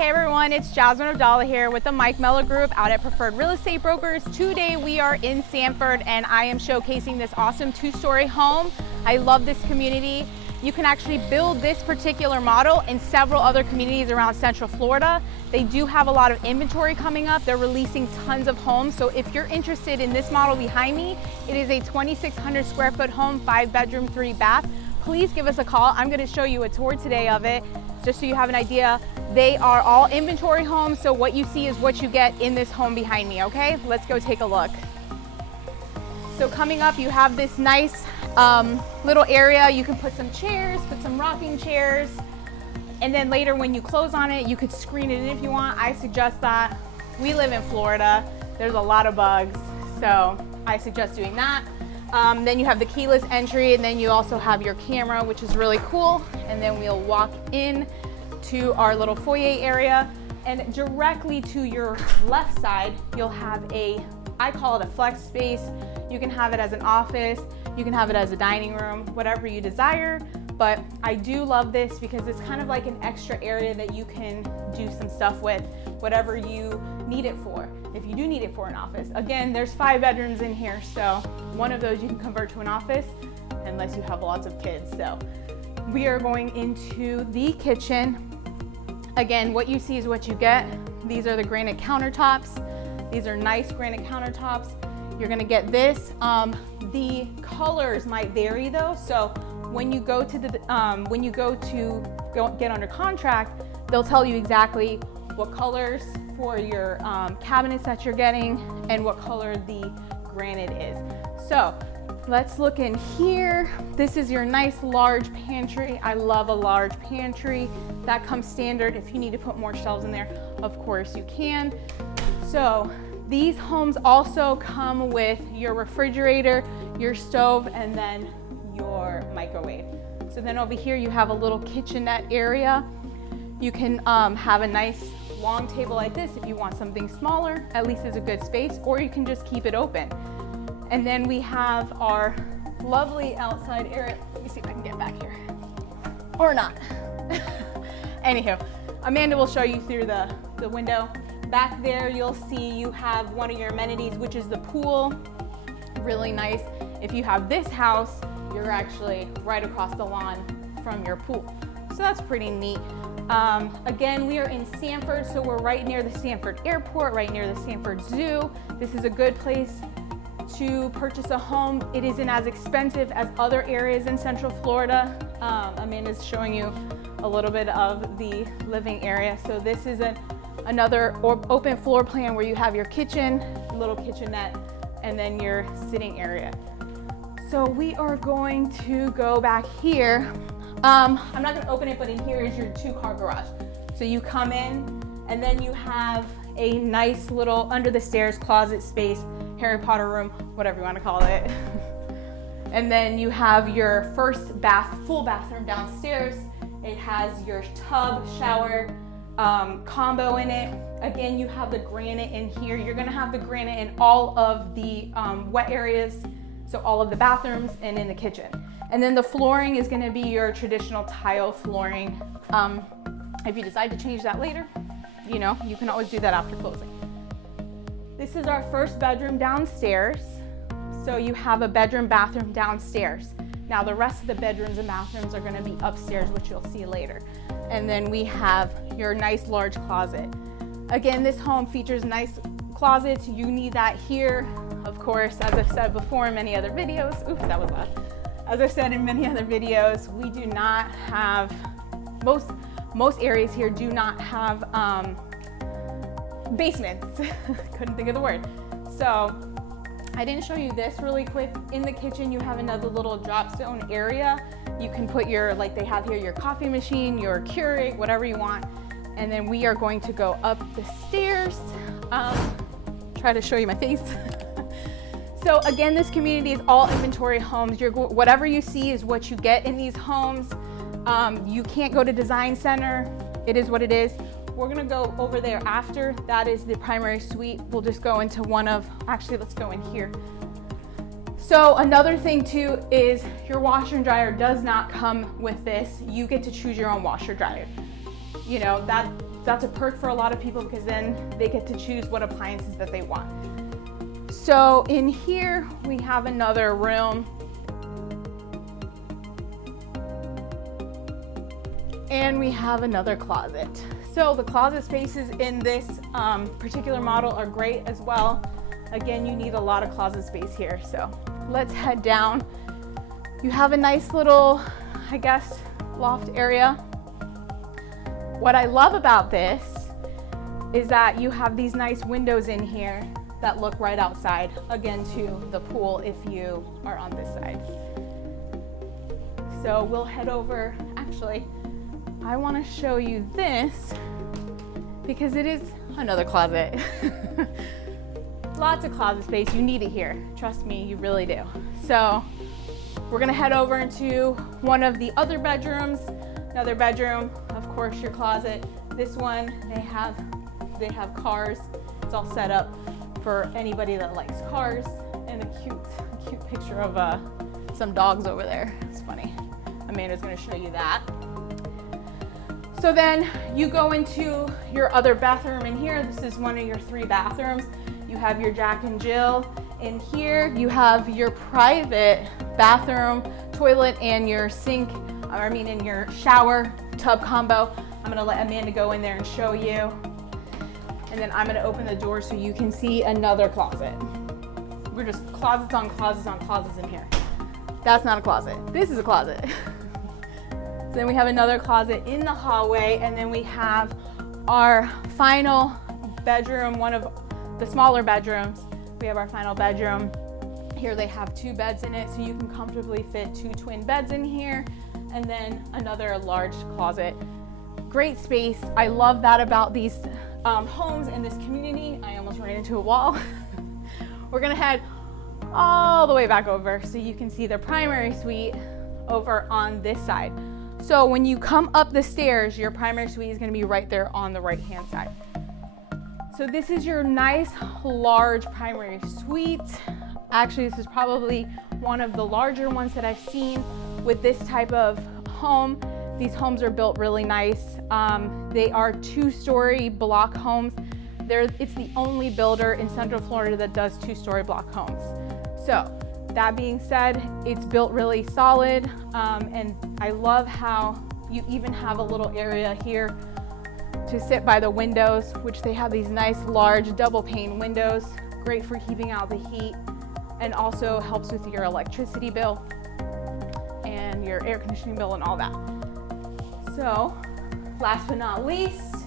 Hey everyone, it's Jasmine Abdallah here with the Mello Group out at Preferred Real Estate Brokers. Today we are in Sanford and I am showcasing this awesome two-story home. I love this community. You can actually build this particular model in several other communities around Central Florida. They do have a lot of inventory coming up. They're releasing tons of homes. So if you're interested in this model behind me, it is a 2,600 square foot home, 5-bedroom, 3-bath. Please give us a call. I'm gonna show you a tour today of it, just so you have an idea. They are all inventory homes, so what you see is what you get in this home behind me, okay? Let's go take a look. So coming up, you have this nice little area. You can put some chairs, put some rocking chairs, and then later when you close on it, you could screen it in if you want. I suggest that. We live in Florida. There's a lot of bugs, so I suggest doing that. Then you have the keyless entry, and then you also have your camera, which is really cool. And then we'll walk in to our little foyer area, and directly to your left side, you'll have I call it a flex space. You can have it as an office, you can have it as a dining room, whatever you desire. But I do love this because it's kind of like an extra area that you can do some stuff with, whatever you need it for. If you do need it for an office. Again, there's 5 bedrooms in here, so one of those you can convert to an office unless you have lots of kids. So we are going into the kitchen. Again, what you see is what you get. These are the granite countertops. These are nice granite countertops. You're gonna get this. The colors might vary though, so when you go to get under contract, they'll tell you exactly what colors for your cabinets that you're getting and what color the granite is. So let's look in here. This is your nice large pantry. I love a large pantry. That comes standard. If you need to put more shelves in there, of course you can. So these homes also come with your refrigerator, your stove, and then your microwave. So then over here you have a little kitchenette area. You can have a nice long table like this if you want something smaller, at least it's a good space, or you can just keep it open. And then we have our lovely outside area. Let me see if I can get back here. Or not. Anywho, Amanda will show you through the window. Back there, you'll see you have one of your amenities, which is the pool. Really nice. If you have this house, you're actually right across the lawn from your pool. So that's pretty neat. Again, we are in Sanford, so we're right near the Sanford Airport, right near the Sanford Zoo. This is a good place to purchase a home. It isn't as expensive as other areas in Central Florida. Amanda's showing you a little bit of the living area. So this is another open floor plan where you have your kitchen, little kitchenette, and then your sitting area. So we are going to go back here. I'm not gonna open it, but in here is your 2-car garage. So you come in, and then you have a nice little under the stairs closet space, Harry Potter room, whatever you want to call it. And then you have your first full bathroom downstairs. It has your tub, shower, combo in it. Again, you have the granite in here. You're gonna have the granite in all of the wet areas, so all of the bathrooms and in the kitchen. And then the flooring is gonna be your traditional tile flooring. If you decide to change that later, you can always do that after closing. This is our first bedroom downstairs. So you have a bedroom, bathroom downstairs. Now the rest of the bedrooms and bathrooms are gonna be upstairs, which you'll see later. And then we have your nice large closet. Again, this home features nice closets. You need that here. Of course, as I've said before in many other videos, oops, that was loud. As I've said in many other videos, we do not have, most areas here do not have basements. Couldn't think of the word. So I didn't show you this really quick. In the kitchen, you have another little drop zone area. You can put like they have here, your coffee machine, your Keurig, whatever you want. And then we are going to go up the stairs. Try to show you my face. So again, this community is all inventory homes. Whatever you see is what you get in these homes. You can't go to Design Center. It is what it is. We're gonna go over there after. That is the primary suite. We'll just go into actually, let's go in here. So another thing too is your washer and dryer does not come with this. You get to choose your own washer dryer. You know, That's a perk for a lot of people because then they get to choose what appliances that they want. So in here, we have another room. And we have another closet. So the closet spaces in this particular model are great as well. Again, you need a lot of closet space here. So let's head down. You have a nice little, I guess, loft area. What I love about this is that you have these nice windows in here that look right outside, again, to the pool if you are on this side. So we'll head over. Actually, I want to show you this because it is another closet. Lots of closet space. You need it here. Trust me, you really do. So we're gonna head over into one of the other bedrooms. Another bedroom, of course, your closet. This one, they have cars. It's all set up for anybody that likes cars. And a cute picture of some dogs over there. It's funny. Amanda's gonna show you that. So then you go into your other bathroom in here. This is one of your 3 bathrooms. You have your Jack and Jill. In here, you have your private bathroom, toilet, and your sink, in your shower tub combo. I'm gonna let Amanda go in there and show you. And then I'm gonna open the door so you can see another closet. We're just closets on closets on closets in here. That's not a closet. This is a closet. So then we have another closet in the hallway, and then we have our final bedroom, one of the smaller bedrooms. We have our final bedroom. Here they have 2 beds in it, so you can comfortably fit 2 twin beds in here, and then another large closet. Great space. I love that about these homes in this community. I almost ran into a wall. We're gonna head all the way back over so you can see the primary suite over on this side. So when you come up the stairs, your primary suite is gonna be right there on the right-hand side. So this is your nice, large primary suite. Actually, this is probably one of the larger ones that I've seen with this type of home. These homes are built really nice. They are 2-story block homes. It's the only builder in Central Florida that does 2-story block homes. So that being said, it's built really solid, and I love how you even have a little area here to sit by the windows, which they have these nice large double pane windows, great for keeping out the heat, and also helps with your electricity bill and your air conditioning bill and all that. So last but not least,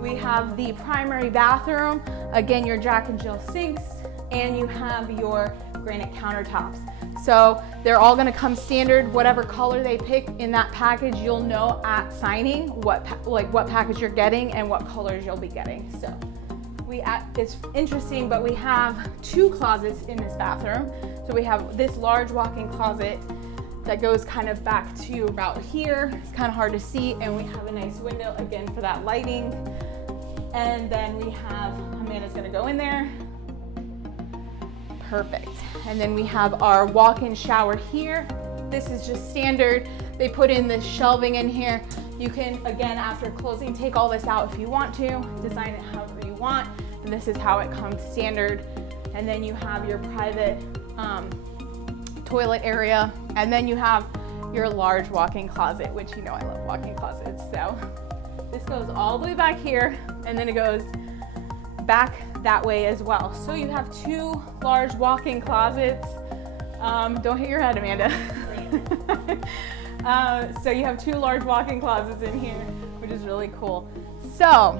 we have the primary bathroom. Again, your Jack and Jill sinks, and you have your granite countertops. So they're all gonna come standard, whatever color they pick in that package. You'll know at signing what package you're getting and what colors you'll be getting. So it's interesting, but we have 2 closets in this bathroom. So we have this large walk-in closet that goes kind of back to about here. It's kind of hard to see, and we have a nice window again for that lighting. And then we have, Amanda's gonna go in there. Perfect. And then we have our walk-in shower here. This is just standard. They put in this shelving in here. You can, again, after closing, take all this out if you want to, design it however you want. And this is how it comes standard. And then you have your private toilet area. And then you have your large walk-in closet, which you know I love walk-in closets. So this goes all the way back here, and then it goes back that way as well. So you have 2 large walk-in closets. Don't hit your head, Amanda. So you have 2 large walk-in closets in here, which is really cool. So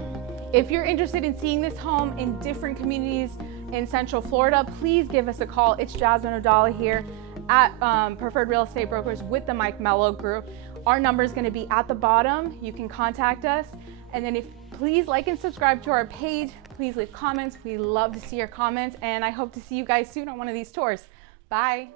if you're interested in seeing this home in different communities in Central Florida, please give us a call. It's Jasmine O'Donnell here at Preferred Real Estate Brokers with the Mike Mello Group. Our number is going to be at the bottom. You can contact us. And then please like and subscribe to our page. Please leave comments. We love to see your comments, and I hope to see you guys soon on one of these tours. Bye.